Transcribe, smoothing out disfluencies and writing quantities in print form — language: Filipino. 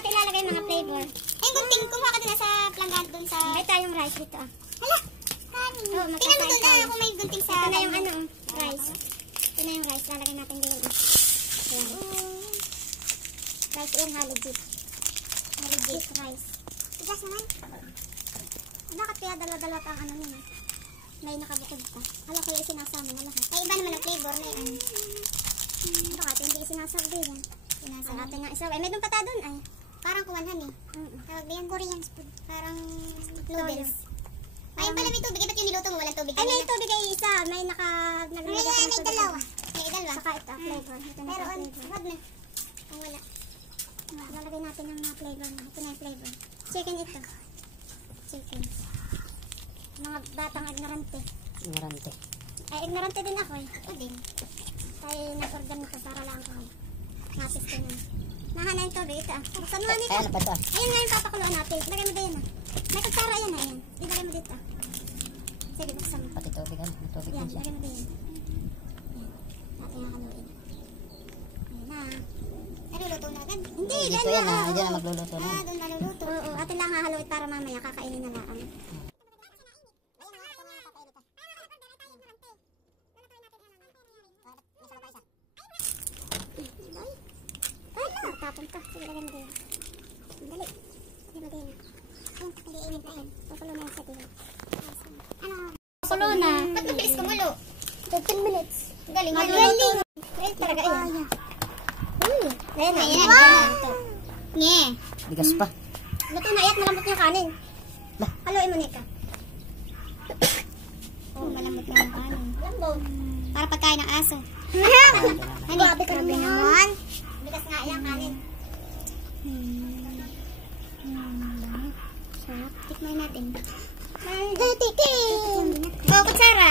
natin ilalagay yung mga flavor. Eh, gunting, kumuha ka din sa planggana doon sa... May tayong rice dito ah. Hala! Kanin. Oo, tingnan mo doon na kung may gunting sa... Ito na yung ano, rice. Ito na yung rice. Lalagay natin din. Ayan. Rice yung halogit. Halogit rice. Tigas naman. Bakit kaya dala-dala pa ang ano nila? May nakabukod pa. Alam ko yung sinasama na lahat. Ay, iba naman ang flavor na yun. Bakit hindi sinasabi yan? Sinasabi natin nga isa. Ay, may doon pata doon ay. Parang kuwanhan eh. Tawag ba yan? Korean food. Parang noodles. Ayun pala may tubig. Ba't yung niluto mo? Walang tubig. Ay, may tubig ay isa. May naglagay ko ng tubig. May dalawa. May dalawa. Saka ito, flavor. Pero wag na. Ang wala. Lalagay natin ng mga flavor na. Ito na yung flavor. Chicken ito. Chicken. Mga batang ignorante. Ignorante. Ay, ignorante din ako eh. Ako din. Tayo nag-order nito para lang ako. Matis ko na. Nahana yung tubig. Ito ah. Buksan mo nito. Kaya na pa ito ah. Ayun nga yung papakuluan natin. Lagay mo din ah. May kutsara yan ah. Ayan. Ilagay mo dito ah. Sige, buksan mo. Pati tubig ah. May tubig Yan, din siya. lagay mo din. Ayan. Natin nakaluin. Ayan na. Naluluto na agad? Hindi, dito yan ah. Diyan na magluluto na. Ah, doon maluluto. Oo, atin lang hahaluin para mamaya kakainin na lang. Tapon ka. Sige, lagay mo din. Dali. Lagay mo din. Hindi, init na yan. Pakulo na sa din. Ano? Pakulo na. Ba't mabilis kumulo? 15 minutes. Galing. Galing. Galing talaga yan. Ayan na. Ayan na. Nye. Bigas pa. Luto na iyak. Malambot yung kanin. Haluin mo, Nika. Oh, malambot na yung kanin. Malambot. Para pagkain ng aso. Grabe ka naman. Bigas nga ilang kanin. Sarap. Tikman natin. Tikin! Oh, kutsara!